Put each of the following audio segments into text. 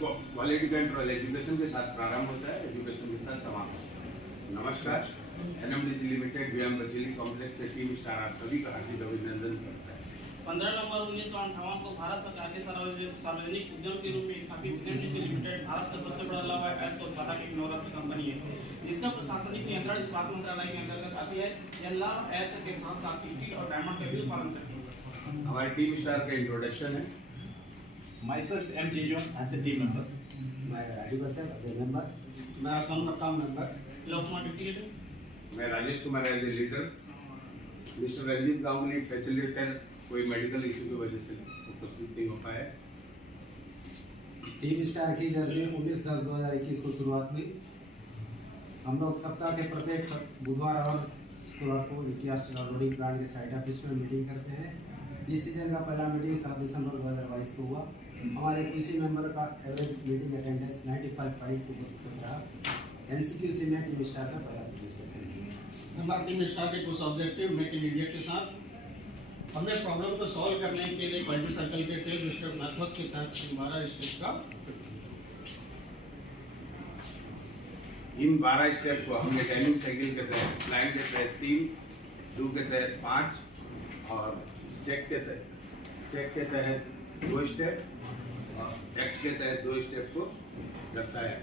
Quality control education के साथ प्रारंभ होता है, एजुकेशन के साथ समाप्त होता है। नमस्कार, NMDC limited VM Bacheli complex से टीम स्टार आप सभी का हार्दिक अभिनंदन करता है। 15 नवंबर 1958 को भारत सरकार के सार्वजनिक उद्यम के रूप में स्थापित एनएमडीसी लिमिटेड भारत का सबसे बड़ा लघु गैस उत्पादक की नवरत्न कंपनी है। इसका प्रशासनिक नियंत्रण इस्पात मंत्रालय के अंतर्गत आती है। यह लाभ ऐसे के साथ साथ स्टील और डायमंड का भी उत्पादन करती है। हमारी टीम स्टार का इंट्रोडक्शन है। Myself M. Jijon as a team member. मैं राजू बसर एज ए मेंबर। मैं असलम नक्काम मेंबर। लोक कुमार डिप्टी लीडर। मैं Rajesh Kumar as a leader. Mister Ranjit Ganguly facilitator कोई मेडिकल इशू की वजह से उपस्थित नहीं हो पाए। टीम स्टार की जर्नी 19/10/2021 को शुरुआत हुई। हम लोग सप्ताह के प्रत्येक बुधवार और शुक्रवार को यूटीएस लोडिंग प्लांट के साइट ऑफिस में मीटिंग करते हैं। इस सीजन का पहला मीटिंग 7 दिसंबर 2022 को हुआ। हमारे किसी मेंबर का एवरेज मीटिंग अटेंडेंस 95.2% रहा। एनसीक्यूसी में टीम स्टार का पहला प्रेजेंटेशन। हमारे टीम स्टार के कुछ ऑब्जेक्टिव मेक इन इंडिया के साथ हमने प्रॉब्लम को सॉल्व करने के लिए क्वालिटी सर्कल के 12 स्टेप मेथड के तहत 12 स्टेप का इन 12 स्टेप को हमने टाइमिंग साइकिल के तहत, प्लान के तहत 3, डू के तहत 5 और चेक के तहत 2 स्टेप और एक्ट के तहत 2 स्टेप को दर्शाया।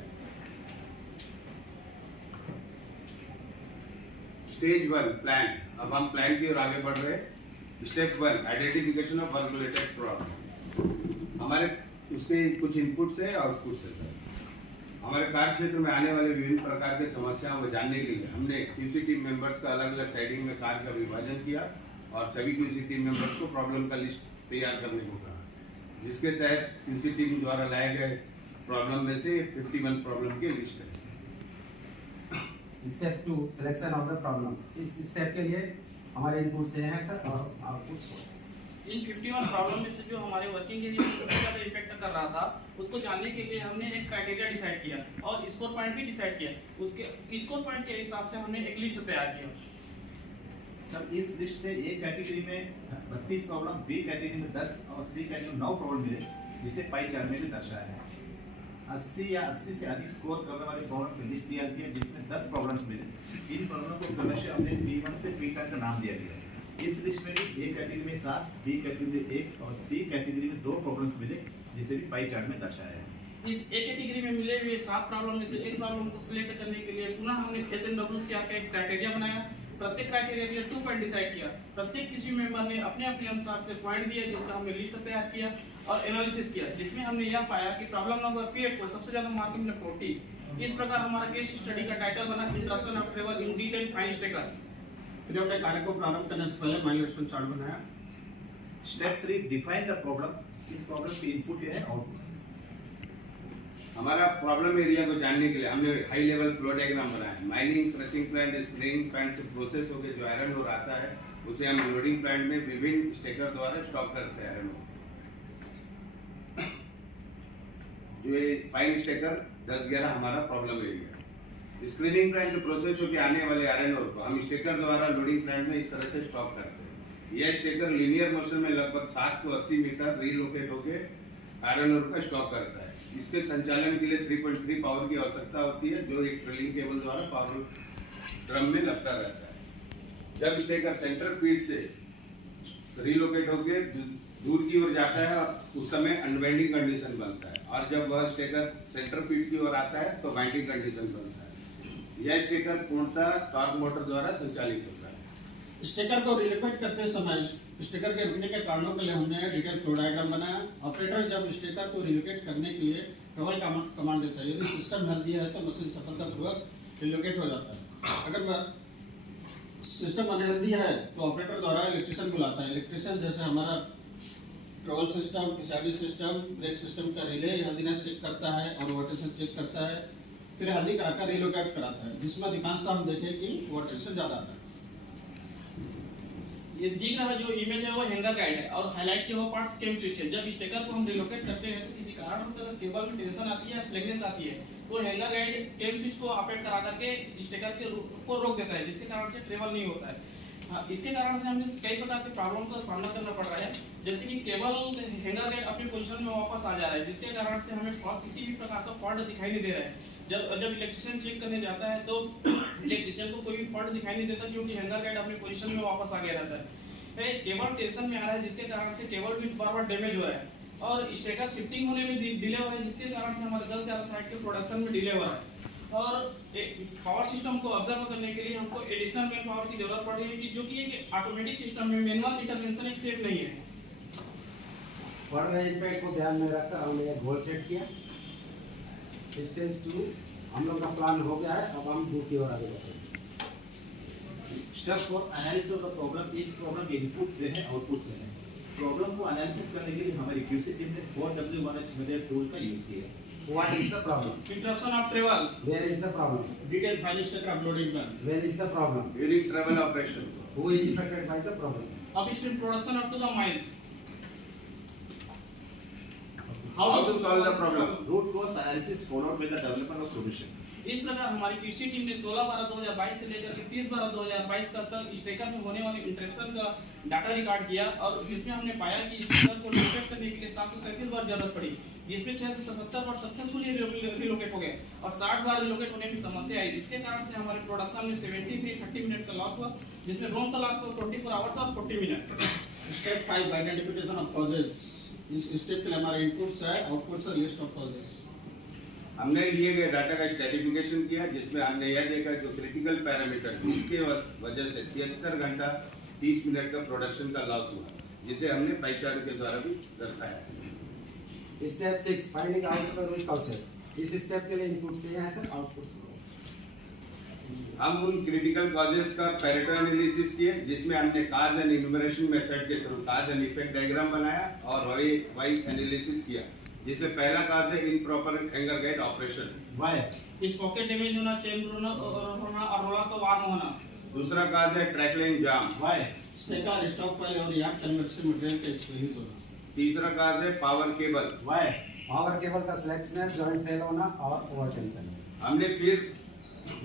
Stage 1 plan. अब हम प्लान की ओर आगे बढ़ रहे हैं। Step 1 identification of work related problem. हमारे इसके कुछ इनपुट्स है और आउटपुट्स है सर। हमारे कार्य क्षेत्र में आने वाले विभिन्न प्रकार की समस्याओं को जानने के लिए हमने क्यूसी टीम मेंबर्स का अलग अलग साइडिंग में कार्य का विभाजन किया और सभी क्यूसी टीम मेंबर्स को प्रॉब्लम का लिस्ट तैयार करने को कहा, जिसके तहत क्यूसी टीम द्वारा लाए गए प्रॉब्लम में से 51 प्रॉब्लम की लिस्ट है। Step 2 selection of the problem. इस स्टेप के लिए हमारे इनपुट से हैं सर और आउटपुट। इन 51 प्रॉब्लम में से जो हमारे वर्किंग एरिया में सबसे ज़्यादा इम्पैक्ट कर रहा था, उसको जानने के लिए हमने एक क्राइटेरिया डिसाइड किया और स्कोर पॉइंट भी डिसाइड किया। उसके स्कोर पॉइंट के हिसाब से हमने एक लिस्ट तैयार किया। सर इस लिस्ट से ए कैटेगरी में 32 प्रॉब्लम, बी कैटेगरी में 10 और सी कैटेगरी में 9 प्रॉब्लम मिले, जिसे पाई चार्ट में भी दर्शाया है। 80 या 80 से अधिक स्कोर करने वाली प्रॉब्लम की लिस्ट तैयार की है, जिसमें 10 प्रॉब्लम्स मिले। इन प्रॉब्लम को क्रमशः हमने P1 से P10 का नाम दिया गया है। इस लिस्ट में भी ए कैटेगरी में 7, बी कैटेगरी में 1 और सी कैटेगरी में 2 प्रॉब्लम्स मिले, जिसे भी पाई चार्ट में दर्शाया है। इस ए कैटेगरी में मिले हुए 7 प्रॉब्लम में से एक प्रॉब्लम को सिलेक्ट करने के लिए पुनः हमने SNWCR का एक क्राइटेरिया बनाया। प्रत्येक क्राइटेरिया के लिए 2 पॉइंट डिसाइड किया। प्रत्येक किसी मेंबर ने अपने अपने अनुसार से पॉइंट दिए, जिसका हमने लिस्ट तैयार किया और एनालिसिस किया, जिसमें हमने यह पाया कि प्रॉब्लम नंबर P8 को सबसे ज्यादा मार्किंग मिला 40। इस प्रकार हमारा केस स्टडी का टाइटल बना introduction of travel in detail fine Strecker. फिर हमने कार्य को प्रारंभ करने से पहले माइलस्टोन चार्ट बनाया। Step 3 define the problem. इस प्रॉब्लम की इनपुट है आउटपुट। हमारा प्रॉब्लम एरिया को जानने के लिए हमने हाई लेवल फ्लो डायग्राम बनाया। Mining, crushing plant, spring plant से प्रोसेस होकर जो आयरन ओर आता है, उसे हम लोडिंग प्लांट में विभिन्न स्टेकर द्वारा स्टॉक करते हैं आयरन ओर। जो ये फाइन स्टेकर 10-11 हमारा प्रॉब्लम एरिया। स्क्रीनिंग प्लांट जो प्रोसेस होकर आने वाले आयरन ओर को हम स्टेकर द्वारा लोडिंग प्लांट में इस तरह से स्टॉक करते हैं। यह स्टेकर लिनियर मोशन में लगभग 780 मीटर रीलोकेट होकर आयरन ओर का स्टॉक करता है। इसके संचालन के लिए 3.3 पावर की आवश्यकता होती है, जो एक ट्रिलिंग केबल द्वारा पावर ड्रम में लगता रहता है। जब स्टेकर सेंटर पीट से रीलोकेट होकर दूर की ओर जाता है, उस समय अनबाइंडिंग कंडीशन बनता है, और जब वह स्टेकर सेंटर पीट की ओर आता है तो बाइंडिंग कंडीशन बनता है। यह स्टेकर पूर्णतः टॉर्क मोटर द्वारा संचालित होता है। स्टेकर को रिलोकेट करते समय स्टेकर के रुकने के कारणों के लिए हमने डिटेल फ्लो डायग्राम बनाया। ऑपरेटर जब स्टेकर को रिलोकेट करने के लिए ट्रेवल कमांड देता है, यदि सिस्टम हेल्दी है तो मशीन सफलतापूर्वक रिलोकेट हो जाता है। अगर सिस्टम अनहेल्दी है तो ऑपरेटर द्वारा इलेक्ट्रिशियन बुलाता है। इलेक्ट्रिशियन जैसे हमारा travel system, PCID system, brake system का रिले हेल्दीनेस चेक करता है और रोटेशन चेक करता है, फिर हेल्दी कराकर रिलोकेट कराता है, जिसमें अधिकांशतः हम देखें कि रोटेशन ज़्यादा आता है। ये दिख रहा जो इमेज है वो हैंगर गाइड है और हाईलाइट किया हुआ पार्ट केम स्विच है। जब स्टेकर को हम रिलोकेट करते हैं तो किसी कारण से अगर केबल में टेंशन आती है, स्लैगनेस आती है, तो हैंगर गाइड केम स्विच को ऑपरेट करा करके स्टेकर के को रोक देता है, जिसके कारण से ट्रेवल नहीं होता है। हाँ, इसके कारण से हमें कई प्रकार के प्रॉब्लम का सामना करना पड़ रहा है, जैसे कि केबल हैंगर गेट अपनी पोजीशन में वापस आ जा रहा है, जिसके कारण से हमें किसी भी प्रकार का फॉल्ट दिखाई नहीं दे रहा है। जब इलेक्ट्रिशियन चेक करने जाता है तो इलेक्ट्रिशियन को कोई भी फॉल्ट दिखाई नहीं देता, क्योंकि हैंगर गेट अपनी पोजीशन में वापस आ गया रहता है। केबल टेंशन में आ रहा है, जिसके कारण से केबल भी बार बार डैमेज हो रहा है, और स्टेकर शिफ्टिंग होने में डिले हो रहा है, जिसके कारण से हमारे 10-11 साइट के प्रोडक्शन में डिले हो रहा है। और पावर सिस्टम को ऑब्जर्व करने के लिए हमको एडिशनल मैन पावर की जरूरत पड़ रही है, जो कि एक ऑटोमेटिक सिस्टम में मैनुअल इंटरवेंशन एक सेफ नहीं है। पढ़ रहे इम्पैक्ट को ध्यान में रखकर हमने एक गोल सेट किया। स्टेज 2 हम लोग का प्लान हो गया है, अब हम 2 की ओर आगे बढ़ेंगे। Step 4 analysis of the problem. इस प्रॉब्लम के इनपुट से है, आउटपुट से है। प्रॉब्लम को एनालिसिस करने के लिए हमारी क्यूसी टीम ने 4W1H मेथड टूल का यूज किया है। What is the problem? Interruption of travel. Where is the problem? Detail file stacker uploading plan. Where is the problem? During travel operation. Who is affected by the problem? Upstream production up to the mines. How to solve the problem? Root cause analysis followed by the development of solution. इस प्रकार हमारी QC team ने 16/12/2022 से लेकर के 30/12/2022 तक Strecker में होने वाले इंटरप्शन का डाटा रिकॉर्ड किया, और जिसमें हमने पाया कि स्टेकर को रिलोकेट करने के लिए 737 बार जरूरत पड़ी, जिसमें 6 से 77 बार सक्सेसफुली रिलोकेट हो गए और 60 बार रिलोकेट होने की समस्या आई, जिसके कारण से हमारे प्रोडक्शन में 73-30 मिनट का लॉस हुआ, जिसमें रोम का लॉस हुआ 24 आवर्स और 40 minute. Step 5 identification of causes. इस स्टेप के लिए हमारे इनपुट्स है, आउटपुट्स है, लिस्ट ऑफ कॉजेस। हमने लिए गए डाटा का स्ट्रेटिफिकेशन किया, जिसमें हमने यह देखा जो क्रिटिकल पैरामीटर जिसके वजह से 73 घंटा 30 मिनट का प्रोडक्शन का लॉस हुआ, जिसे हमने पाई चार्ट के द्वारा भी दर्शाया। Step 6 finding out the root causes. इस स्टेप के लिए इनपुट से है सर, आउटपुट से। हम उन क्रिटिकल कॉजेस का पैरेटो एनालिसिस किए, जिसमें हमने काज एंड इन्यूमरेशन मेथड के through cause and effect diagram बनाया और वाई एनालिसिस किया, जिसमें पहला काज है improper hanger gate operation. Why sprocket damage होना, चेन होना और रोलर का वार्म होना। दूसरा काज है track line jam. Why stacker stock पहले और यार्ड कन्वर्शन मटेरियल का स्पेस होना। तीसरा काज है power cable. Why power cable का सिलेक्शनेस, जॉइंट फेल होना और ओवर टेंशन। हमने फिर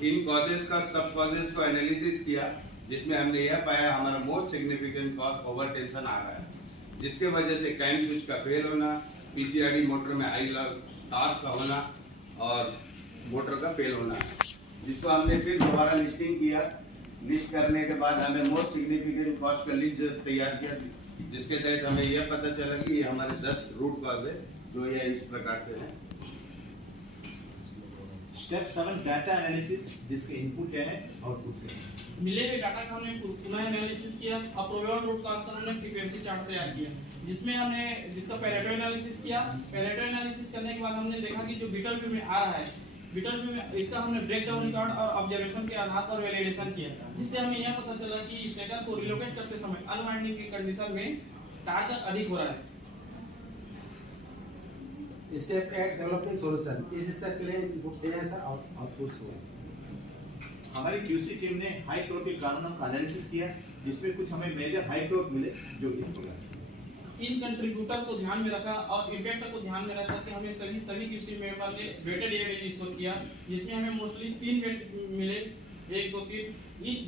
इन कॉजेस का सब कॉजेस को एनालिसिस किया, जिसमें हमने यह पाया हमारा most significant cause over tension आ रहा है, जिसके वजह से कैम स्विच का फेल होना, पीसीआरडी मोटर में हाई टॉर्क का होना और मोटर का फेल होना, जिसको हमने फिर दोबारा लिस्टिंग किया। लिस्ट करने के बाद हमें मोस्ट सिग्निफिकेंट कॉज का लिस्ट तैयार किया, जिसके तहत हमें यह पता चला कि ये हमारे 10 रूट कॉज है, जो ये इस प्रकार से है। स्टेप 7 डाटा एनालिसिस, जिसके इनपुट क्या है, आउटपुट से। मिले हुए डाटा का हमने पुनः एनालिसिस किया और प्रोबेबल रूट कॉज का हमने फ्रीक्वेंसी चार्ट तैयार किया, जिसमें हमने जिसका पैरेटो एनालिसिस किया। पैरेटो एनालिसिस करने के बाद हमने देखा कि जो बीटल व्यू में आ रहा है, बीटल व्यू में इसका हमने ब्रेकडाउन रिकॉर्ड और ऑब्जर्वेशन के आधार पर वैलिडेशन किया, जिससे हमें यह पता चला कि स्टेकर को रिलोकेट करते समय अनवाइंडिंग की कंडीशन में टार्क अधिक हो रहा है। Step 8 developing solution. इस स्टेप के लिए इनपुट से है सर, आउटपुट से। हमारी क्यूसी टीम ने हाई टॉर्क के कारणों का एनालिसिस किया, जिसमें कुछ हमें मेजर हाई टॉर्क मिले, जो इस प्रकार। इन कंट्रीब्यूटर को ध्यान में रखा और इम्पैक्ट को ध्यान में रखा कि हमें सभी क्यूसी मेंबर ने वेटेड एवरेज स्कोर किया, जिसमें हमें मोस्टली 3 वेट मिले, 1 2 3,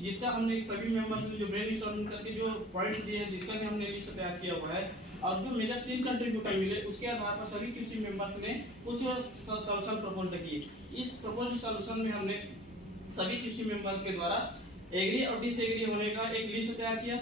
जिसका हमने सभी मेंबर्स ने जो ब्रेनस्टॉर्मिंग करके जो पॉइंट्स दिए हैं, जिसका भी हमने लिस्ट तैयार किया हुआ है, और जो मेजर 3 कंट्रीब्यूटर मिले, उसके आधार पर सभी क्यूसी मेंबर्स ने कुछ सॉल्यूशन प्रपोज किए। इस प्रपोज सॉल्यूशन में हमने सभी क्यूसी मेंबर के द्वारा एग्री और डिसएग्री होने का एक लिस्ट तैयार किया।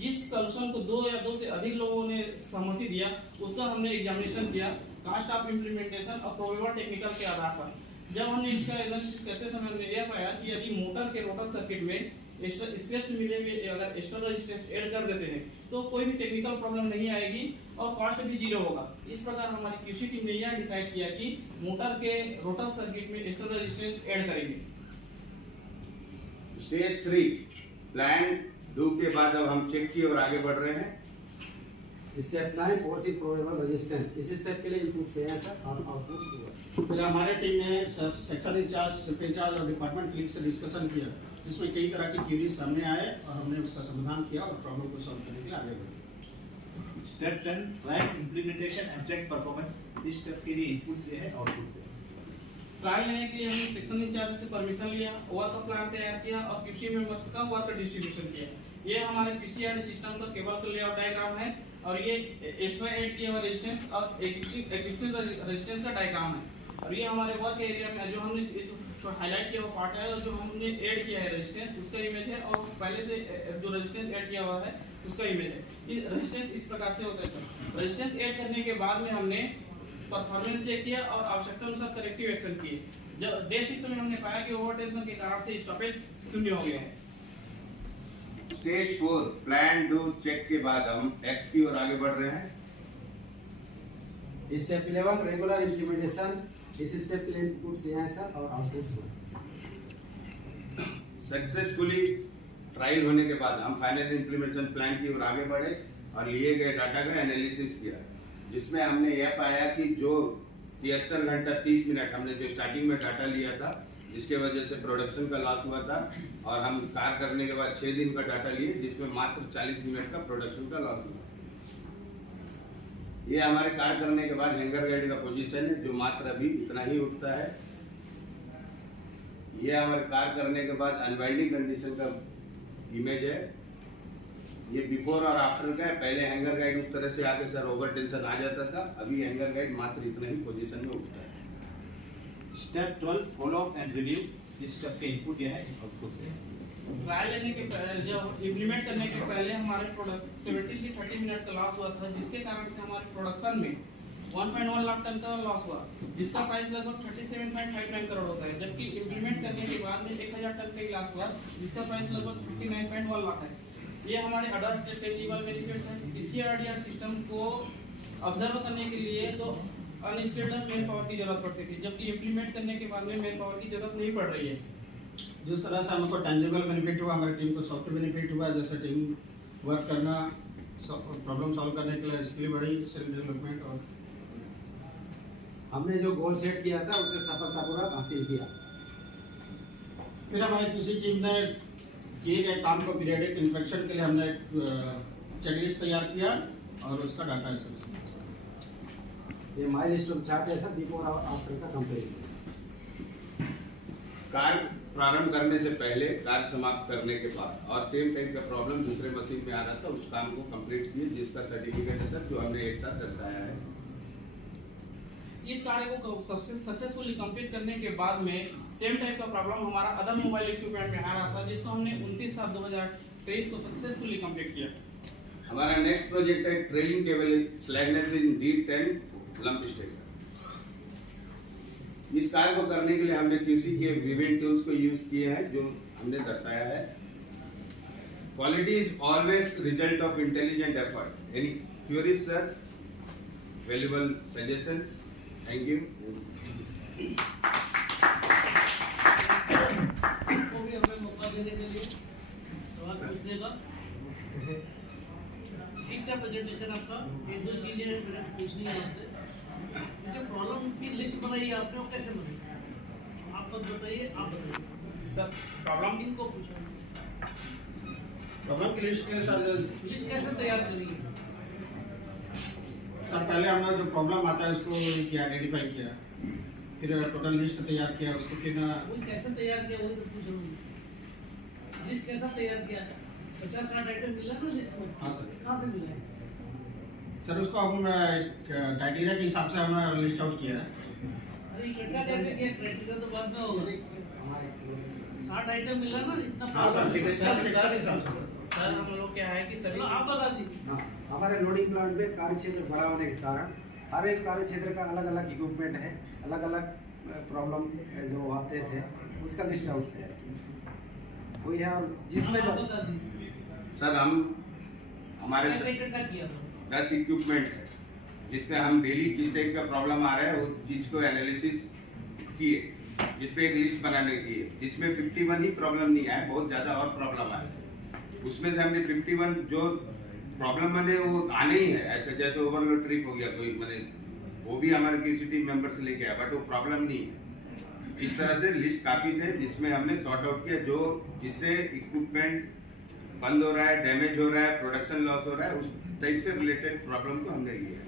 जिस सॉल्यूशन को 2 या 2 से अधिक लोगों ने सहमति दिया, उसका हमने एग्जामिनेशन किया कास्ट ऑफ इम्प्लीमेंटेशन और प्रोबेबल टेक्निकल के आधार पर। जब हमने इसका एनालिसिस करते समय हमने यह पाया कि यदि मोटर के रोटर सर्किट में स्क्रैच मिले हुए अगर एक्स्ट्रा रेजिस्टेंस ऐड कर देते हैं, तो कोई भी टेक्निकल प्रॉब्लम नहीं आएगी और कॉस्ट भी 0 होगा। इस प्रकार हमारी क्यूसी टीम ने यह डिसाइड किया कि मोटर के रोटर सर्किट में एक्स्ट्रा रेजिस्टेंस ऐड करेंगे। स्टेज 3 प्लान डू के बाद अब हम चेक की और आगे बढ़ रहे हैं। Step 9 forcing probable resistance. इस स्टेप के लिए इनपुट से है सर, और आउटपुट से। फिर हमारे टीम ने सेक्शन इंचार्ज, शिफ्ट इंचार्ज और डिपार्टमेंट लीड से डिस्कशन किया, जिसमें कई तरह की क्यूरीज सामने आए और हमने उसका समाधान किया और प्रॉब्लम को सॉल्व करने के लिए आगे बढ़े। Step 10 trial implementation and check performance. इस स्टेप के लिए इनपुट से है, आउटपुट से। ट्रायल लेने के लिए हमने सेक्शन इंचार्ज से परमिशन लिया, वर्क प्लान तैयार किया और क्यूसी मेंबर्स का वर्क डिस्ट्रीब्यूशन किया। ये हमारे पीसीआर सिस्टम का केबल का लेआउट डायग्राम है और ये एक्स्ट्रा ऐड किया हुआ रेजिस्टेंस और एग्जिस्टिंग रेजिस्टेंस का डायग्राम है। और ये हमारे वर्क एरिया में जो हमने हाईलाइट किया हुआ पार्ट है और जो हमने ऐड किया है रेजिस्टेंस उसका इमेज है और पहले से जो रेजिस्टेंस ऐड किया हुआ है उसका इमेज है। ये रेजिस्टेंस इस प्रकार से होता है सर। रेजिस्टेंस ऐड करने के बाद में हमने परफॉर्मेंस चेक किया और आवश्यकता अनुसार करेक्टिव एक्शन किए। जब डे 6 में हमने पाया कि ओवरटेंशन के कारण से स्टॉपेज शून्य हो गया है। स्टेज 4 प्लान डू चेक के बाद हम एक्ट की ओर आगे बढ़ रहे हैं। Step 11 regular implementation. इस स्टेप के लिए इनपुट्स यहाँ है सर और आउटपुट्स सक्सेसफुली ट्रायल होने के बाद हम फाइनल इम्प्लीमेंटेशन प्लान की ओर आगे बढ़े और लिए गए डाटा का एनालिसिस किया, जिसमें हमने यह पाया कि जो 73 घंटा 30 मिनट हमने जो स्टार्टिंग में डाटा लिया था जिसके वजह से प्रोडक्शन का लॉस हुआ था, और हम कार करने के बाद 6 दिन का डाटा लिए जिसमें मात्र 40 मिनट का प्रोडक्शन का लॉस हुआ। ये हमारे कार करने के बाद हैंगर गाइड का पोजीशन है जो मात्र अभी इतना ही उठता है। ये हमारे कार करने के बाद अनवाइंडिंग कंडीशन का इमेज है। ये बिफोर और आफ्टर का है। पहले हैंगर गाइड उस तरह से आके सर ओवर टेंशन आ जाता था, अभी हैंगर गाइड मात्र इतना ही पोजीशन में उठता है। Step 12 follow up and review. इस स्टेप के इनपुट यह है, इस आउटपुट है। ट्रायल लेने के पहले जब इम्प्लीमेंट करने के पहले हमारे प्रोडक्ट 70 की 30 मिनट का लॉस हुआ था, जिसके कारण से हमारे प्रोडक्शन में 1.1 लाख टन का लॉस हुआ, जिसका प्राइस लगभग 37.59 करोड़ होता है। जबकि इम्प्लीमेंट करने के बाद में 1000 टन का ही लॉस हुआ, जिसका प्राइस लगभग 59.1 लाख है। ये हमारे अदर टेंजिबल बेनिफिट्स हैं। पीसीआरडीआर सिस्टम को ऑब्जर्व करने के लिए तो अनस्केल्ड मैन पावर की जरूरत पड़ती थी, जबकि इम्प्लीमेंट करने के बाद में मैन पावर की जरूरत नहीं पड़ रही है। जिस तरह से हमको टेंजिबल बेनिफिट हुआ, हमारी टीम को सॉफ्ट बेनिफिट हुआ, जैसे टीम वर्क करना, प्रॉब्लम सॉल्व करने के लिए स्किल बढ़ी, सेल्फ डेवलपमेंट, और हमने जो गोल सेट किया था उसे सफलतापूर्वक हासिल किया। फिर हमारी किसी टीम ने किए गए काम को पीरियडिक इंस्पेक्शन के लिए हमने चेकलिस्ट तैयार किया और उसका डाटा है। ये माइलस्टोन चार्ट है सर, बिफोर और आफ्टर का कंपैरिजन। कार प्रारंभ करने से पहले, कार समाप्त करने के बाद और सेम टाइप का प्रॉब्लम दूसरे मशीन में आ रहा था, उस काम को कंप्लीट किए, जिसका सर्टिफिकेट है सर जो हमने एक साथ दर्शाया है। इस कार्य को सक्सेसफुली कंप्लीट करने के बाद में सेम टाइप का प्रॉब्लम हमारा अदर मोबाइल इक्विपमेंट में आ रहा था, जिसको हमने 29/7/2023 को सक्सेसफुली कंप्लीट किया। हमारा नेक्स्ट प्रोजेक्ट है ट्रेलिंग केबल स्लैगनेस इन D10 लंप स्टेकर। इस कार्य को करने के लिए हमने QC के विभिन्न टूल्स को यूज किए हैं जो हमने दर्शाया है। Quality is always result of intelligent effort. Any curies sir? Valuable suggestions? Thank you. को भी हमें मौका देने के लिए सवाल पूछने का। ठीक है, प्रेजेंटेशन आपका। ये 2 चीजें मैंने पूछनी है आपसे। जो प्रॉब्लम की लिस्ट बनाई है आपने, वो कैसे बनाई? आप सब बताइए, आप बताइए सर प्रॉब्लम किनको पूछा, प्रॉब्लम की लिस्ट के साथ लिस्ट कैसे तैयार करेंगे? सर पहले हमने जो प्रॉब्लम आता है उसको आइडेंटिफाई किया, फिर टोटल लिस्ट तैयार किया, उसको फिर वही कैसे तैयार किया, वही तो पूछ रहा हूँ। लिस्ट कैसा तैयार किया? 50-60 आइटम मिला ना लिस्ट में? हाँ सर। कहाँ से मिला? सर उसको हम क्राइटेरिया के हिसाब से हमने लिस्ट आउट किया। अरे इकट्ठा कैसे किया? क्राइटेरिया तो बाद में होगा। 60 आइटम मिला ना इतना? हाँ सर, सेक्शन हिसाब से। सर हम लोग क्या है कि सभी आप बता दीजिए। हाँ, हमारे लोडिंग प्लांट में कार्य क्षेत्र बड़ा होने के कारण हर एक कार्य क्षेत्र का अलग अलग इक्विपमेंट है, अलग अलग प्रॉब्लम जो आते थे उसका लिस्ट आउट है वही है। और जिसमें आप बता दीजिए सर हम हमारे कैसे इकट्ठा किया था? 10 इक्विपमेंट है जिसपे हम डेली किस टाइप का प्रॉब्लम आ रहा है वो चीज को एनालिसिस किए, जिसपे एक लिस्ट बनाने की है, जिसमें 51 ही प्रॉब्लम नहीं आए, बहुत ज्यादा और प्रॉब्लम आए। उसमें से हमने 51 जो प्रॉब्लम बने वो आने ही है, ऐसे जैसे ओवरलोड ट्रिप हो गया कोई, मैंने वो भी हमारे किसी टीम मेंबर से लेके आया, बट वो प्रॉब्लम नहीं है। इस तरह से लिस्ट काफी थे जिसमें हमने सॉर्ट आउट किया, जो जिससे इक्विपमेंट बंद हो रहा है, डैमेज हो रहा है, प्रोडक्शन लॉस हो रहा है, उस टाइप से रिलेटेड प्रॉब्लम को हमने लिया।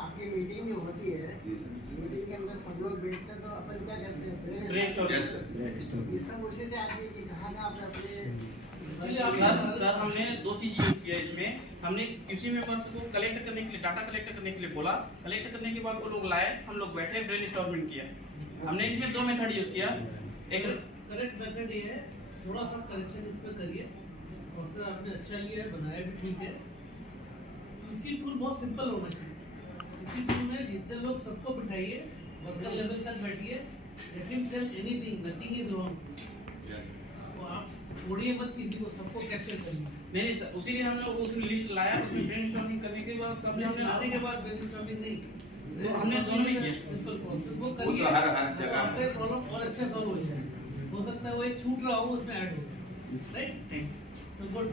आपकी मीटिंग जो होती है, मीटिंग के अंदर सब लोग बैठते हैं तो अपन क्या करते हैं? ब्रेनस्टॉर्मिंग। Yes sir. ये सब उसी से आती है कि कहाँ पे अपने इसलिए आप सर हमने दो चीज यूज किया इसमें। हमने किसी मेंबर्स को कलेक्ट करने के लिए, डाटा कलेक्ट करने के लिए बोला। कलेक्ट करने के बाद वो लोग लाए, हम लोग बैठे ब्रेनस्टॉर्मिंग किया। हमने इसमें दो मेथड यूज किया। एक करेक्ट मेथड ये है, थोड़ा सा करेक्शन इस पे करिए। और सर आपने अच्छा लिया है, बनाया भी ठीक है। इसी टूल बहुत सिंपल होना चाहिए। इसी टूल में जितने लोग सबको बिठाइए, वर्कर लेवल तक बैठिए, let him tell anything, nothing is wrong. तो आप छोड़िए मत किसी को, सबको कैप्चर करिए। नहीं सर, उसीलिए हम लोग उसमें लिस्ट लाया। उसमें ब्रेनस्टॉर्मिंग करने के बाद सबने हमने आने के बाद ब्रेनस्टॉर्मिंग नहीं, तो हमने दोनों में किया। सिंपल प्रोसेस वो वो करिए। तो हर जगह है। आपका प्रॉब्लम और अच्छा सॉल्व हो जाएगा। हो सकता है वो एक छूट रहा हो, उसमें ऐड हो, right? Thank you. So good.